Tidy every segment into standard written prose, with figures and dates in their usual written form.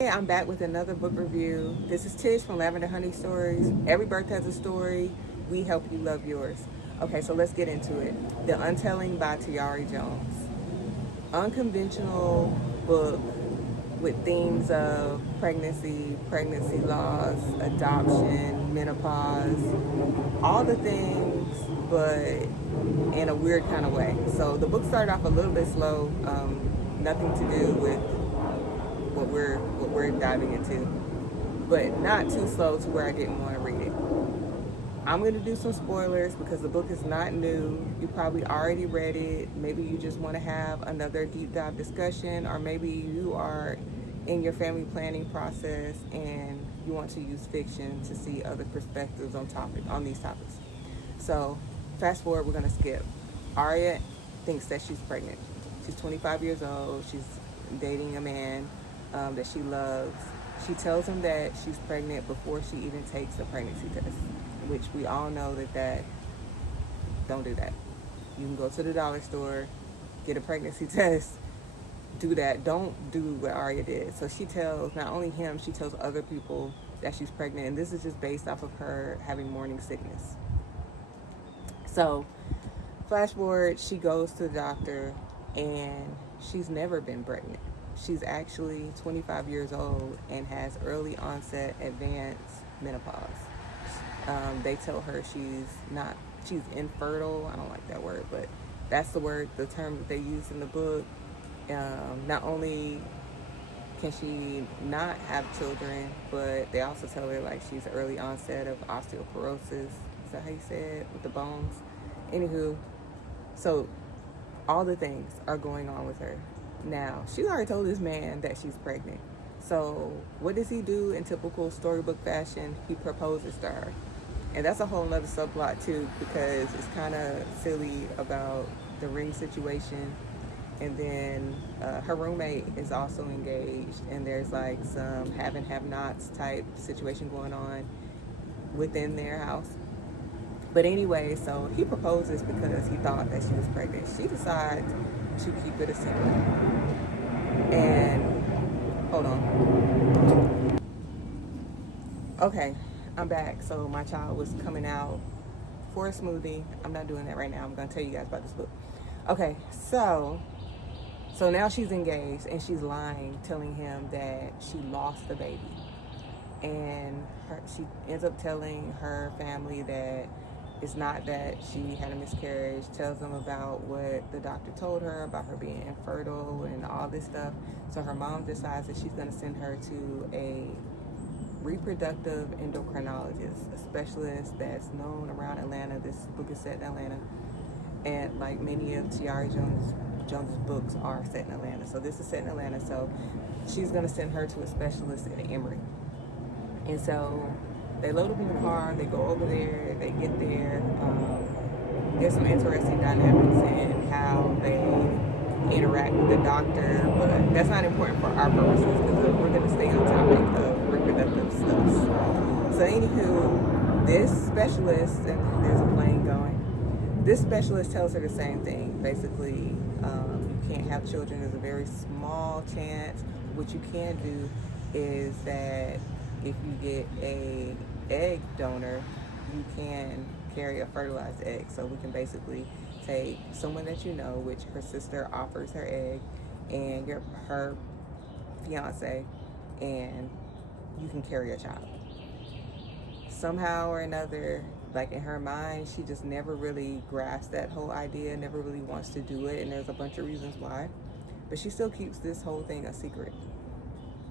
Hey, I'm back with another book review. This is Tish from Lavender Honey Stories. Every birth has a story. We help you love yours. Okay, so let's get into it. The Untelling by Tayari Jones. Unconventional book with themes of pregnancy loss, adoption, menopause, all the things, but in a weird kind of way. So the book started off a little bit slow, nothing to do with what we're diving into, but not too slow to where I didn't want to read it. I'm going to do some spoilers because the book is not new. You probably already read it. Maybe you just want to have another deep dive discussion, or maybe you are in your family planning process and you want to use fiction to see other perspectives on these topics. So fast forward, we're going to skip. Arya thinks that she's pregnant. She's 25 years old. She's dating a man that she loves. She tells him that she's pregnant before she even takes a pregnancy test, which we all know that don't do that. You can go to the dollar store, get a pregnancy test, do that. Don't do what Arya did. So she tells not only him, she tells other people that she's pregnant, and this is just based off of her having morning sickness. So flash forward, she goes to the doctor and she's never been pregnant. She's actually 25 years old and has early onset advanced menopause. They tell her she's infertile. I don't like that word, but that's the term that they use in the book. Not only can she not have children, but they also tell her like she's early onset of osteoporosis. Is that how you say it? With the bones? Anywho, so all the things are going on with her. Now, she's already told this man that she's pregnant. So what does he do in typical storybook fashion? He proposes to her. And that's a whole nother subplot too, because it's kind of silly about the ring situation. And then her roommate is also engaged, and there's like some have and have nots type situation going on within their house. But anyway, so he proposes because he thought that she was pregnant. She decides to keep it a secret. And hold on. Okay, I'm back. So my child was coming out for a smoothie. I'm not doing that right now. I'm going to tell you guys about this book. Okay, so now she's engaged and she's lying, telling him that she lost the baby. And she ends up telling her family that it's not that she had a miscarriage, tells them about what the doctor told her about her being infertile and all this stuff. So her mom decides that she's going to send her to a reproductive endocrinologist, a specialist that's known around Atlanta. This book is set in Atlanta, and like many of Tayari Jones's books are set in Atlanta. So this is set in Atlanta. So she's going to send her to a specialist in Emory. And so they load up in the car, they go over there, they get there. There's some interesting dynamics in how they interact with the doctor, but that's not important for our purposes because we're going to stay on topic of reproductive stuff. So anywho, this specialist, and there's a plane going, this specialist tells her the same thing. Basically, you can't have children. There's a very small chance. What you can do is that if you get a egg donor, you can carry a fertilized egg. So we can basically take someone that you know, which her sister offers her egg, and her fiance, and you can carry a child. Somehow or another, like in her mind, she just never really grasped that whole idea, never really wants to do it, and there's a bunch of reasons why. But she still keeps this whole thing a secret.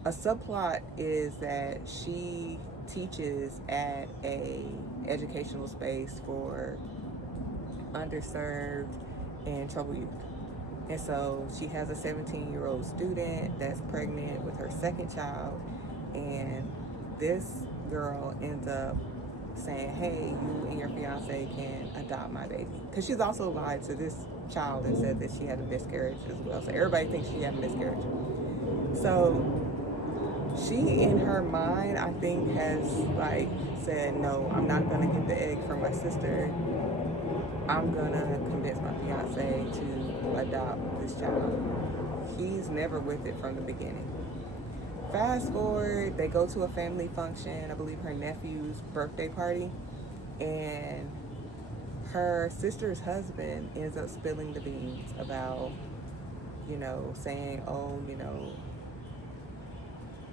A subplot is that she teaches at a educational space for underserved and troubled youth. And so she has a 17-year-old student that's pregnant with her second child, and this girl ends up saying, hey, you and your fiance can adopt my baby. Because she's also lied to this child and said that she had a miscarriage as well. So everybody thinks she had a miscarriage. So she, in her mind, I think has like said, no, I'm not gonna get the egg from my sister. I'm gonna convince my fiance to adopt this child. He's never with it from the beginning. Fast forward, they go to a family function, I believe her nephew's birthday party, and her sister's husband ends up spilling the beans about, saying, oh,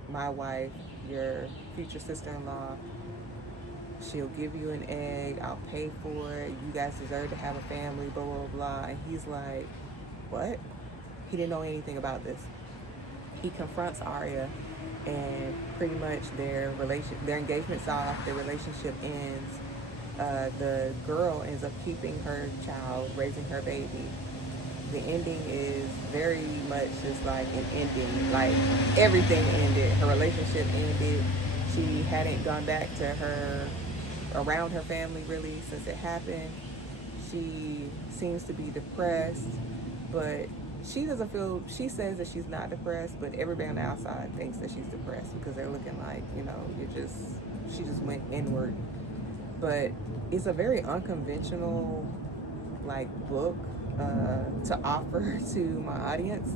my wife, your future sister-in-law, she'll give you an egg, I'll pay for it, you guys deserve to have a family, blah, blah, blah. And he's like, what? He didn't know anything about this. He confronts Arya, and pretty much their engagement's off, their relationship ends. The girl ends up keeping her child, raising her baby. The ending is very much just like an ending. Like, everything ended. Her relationship ended. She hadn't gone back to around her family really since it happened. She seems to be depressed, but she says that she's not depressed, but everybody on the outside thinks that she's depressed because they're looking like, she just went inward. But it's a very unconventional, book to offer to my audience.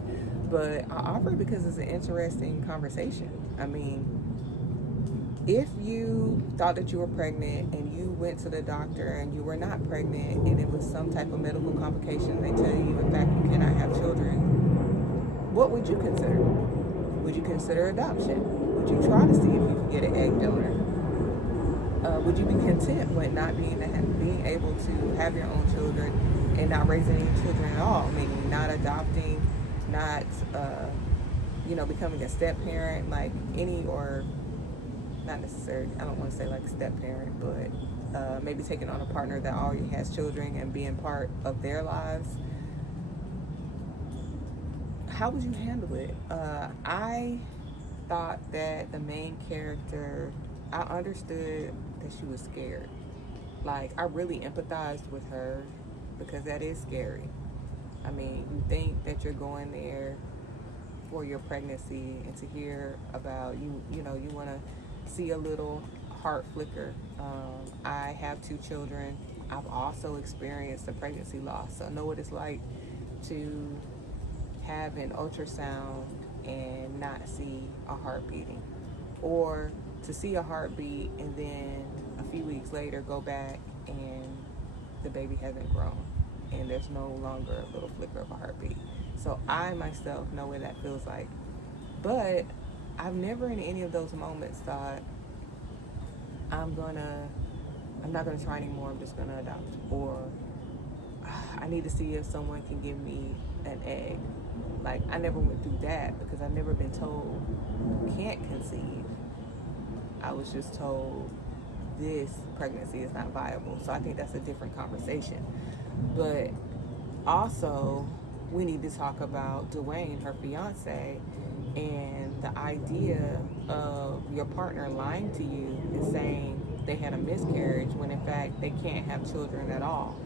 But I offer it because it's an interesting conversation. I mean, if you thought that you were pregnant and you went to the doctor and you were not pregnant and it was some type of medical complication, they tell you, in fact, you cannot have children, what would you consider? Would you consider adoption? Would you try to see if you could get an egg donor? Would you be content with not being able to have your own children and not raising any children at all? Meaning not adopting, not, becoming a step parent, or not necessarily, I don't want to say like step parent, but maybe taking on a partner that already has children and being part of their lives. How would you handle it? I thought that the main character, I understood that she was scared. I really empathized with her because that is scary. I mean, you think that you're going there for your pregnancy and to hear about you want to see a little heart flicker. I have 2 children. I've also experienced a pregnancy loss, so I know what it's like to have an ultrasound and not see a heart beating, or to see a heartbeat and then a few weeks later go back and the baby hasn't grown and there's no longer a little flicker of a heartbeat. So I myself know what that feels like. But I've never in any of those moments thought, I'm not gonna try anymore, I'm just gonna adopt. Or I need to see if someone can give me an egg. I never went through that because I've never been told you can't conceive. I was just told this pregnancy is not viable. So I think that's a different conversation. But also, we need to talk about Dwayne, her fiance, and the idea of your partner lying to you and saying they had a miscarriage when in fact they can't have children at all.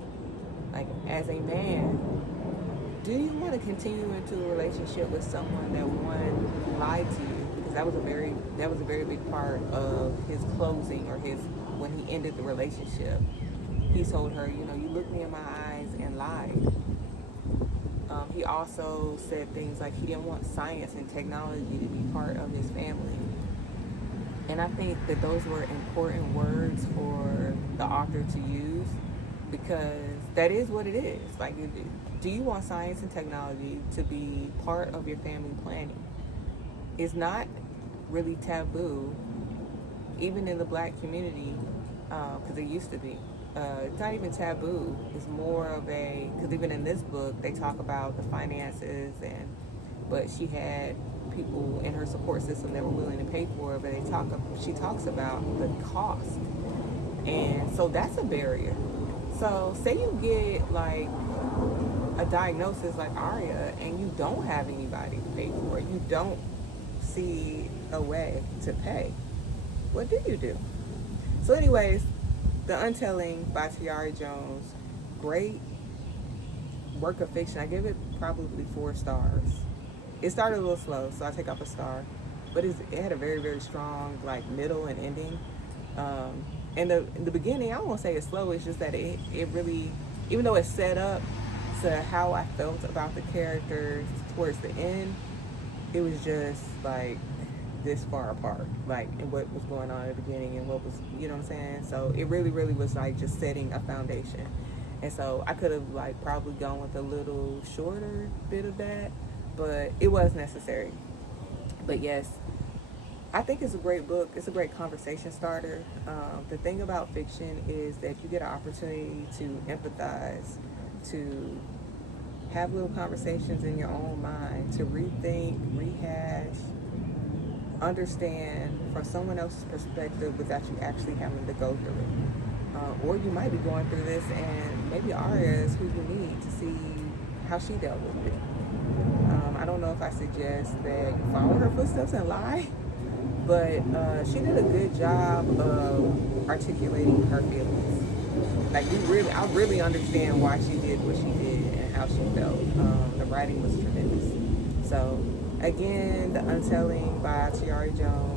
As a man, do you want to continue into a relationship with someone that one lied to you? Because that was a very big part of his closing, or when he ended the relationship. He told her, you looked me in my eyes and lied. He also said things like he didn't want science and technology to be part of his family. And I think that those were important words for the author to use, because that is what it is. Do you want science and technology to be part of your family planning? It's not really taboo, even in the Black community, because it used to be. It's not even taboo. It's more of because even in this book, they talk about the finances, but she had people in her support system that were willing to pay for it, but she talks about the cost. And so that's a barrier. So say you get a diagnosis like Arya and you don't have anybody to pay for it. You don't see a way to pay. What do you do? So anyways, The Untelling by Tayari Jones, great work of fiction. I give it probably 4 stars. It started a little slow, so I take off a star. But it had a very, very strong middle and ending. And in the beginning, I won't say it's slow. It's just that it really, even though it's set up to how I felt about the characters towards the end, it was just this far apart, like, and what was going on at the beginning and what was, you know what I'm saying? So it really, really was like just setting a foundation. And so I could have like probably gone with a little shorter bit of that, but it was necessary. But yes, I think it's a great book. It's a great conversation starter. The thing about fiction is that you get an opportunity to empathize, to have little conversations in your own mind, to rethink, rehash, understand from someone else's perspective without you actually having to go through it. Or you might be going through this and maybe Aria is who you need to see how she dealt with it. I don't know if I suggest that you follow her footsteps and lie, but she did a good job of articulating her feelings. Like I really understand why she did what she did and how she felt. The writing was tremendous. So again, The Untelling by Tayari Jones.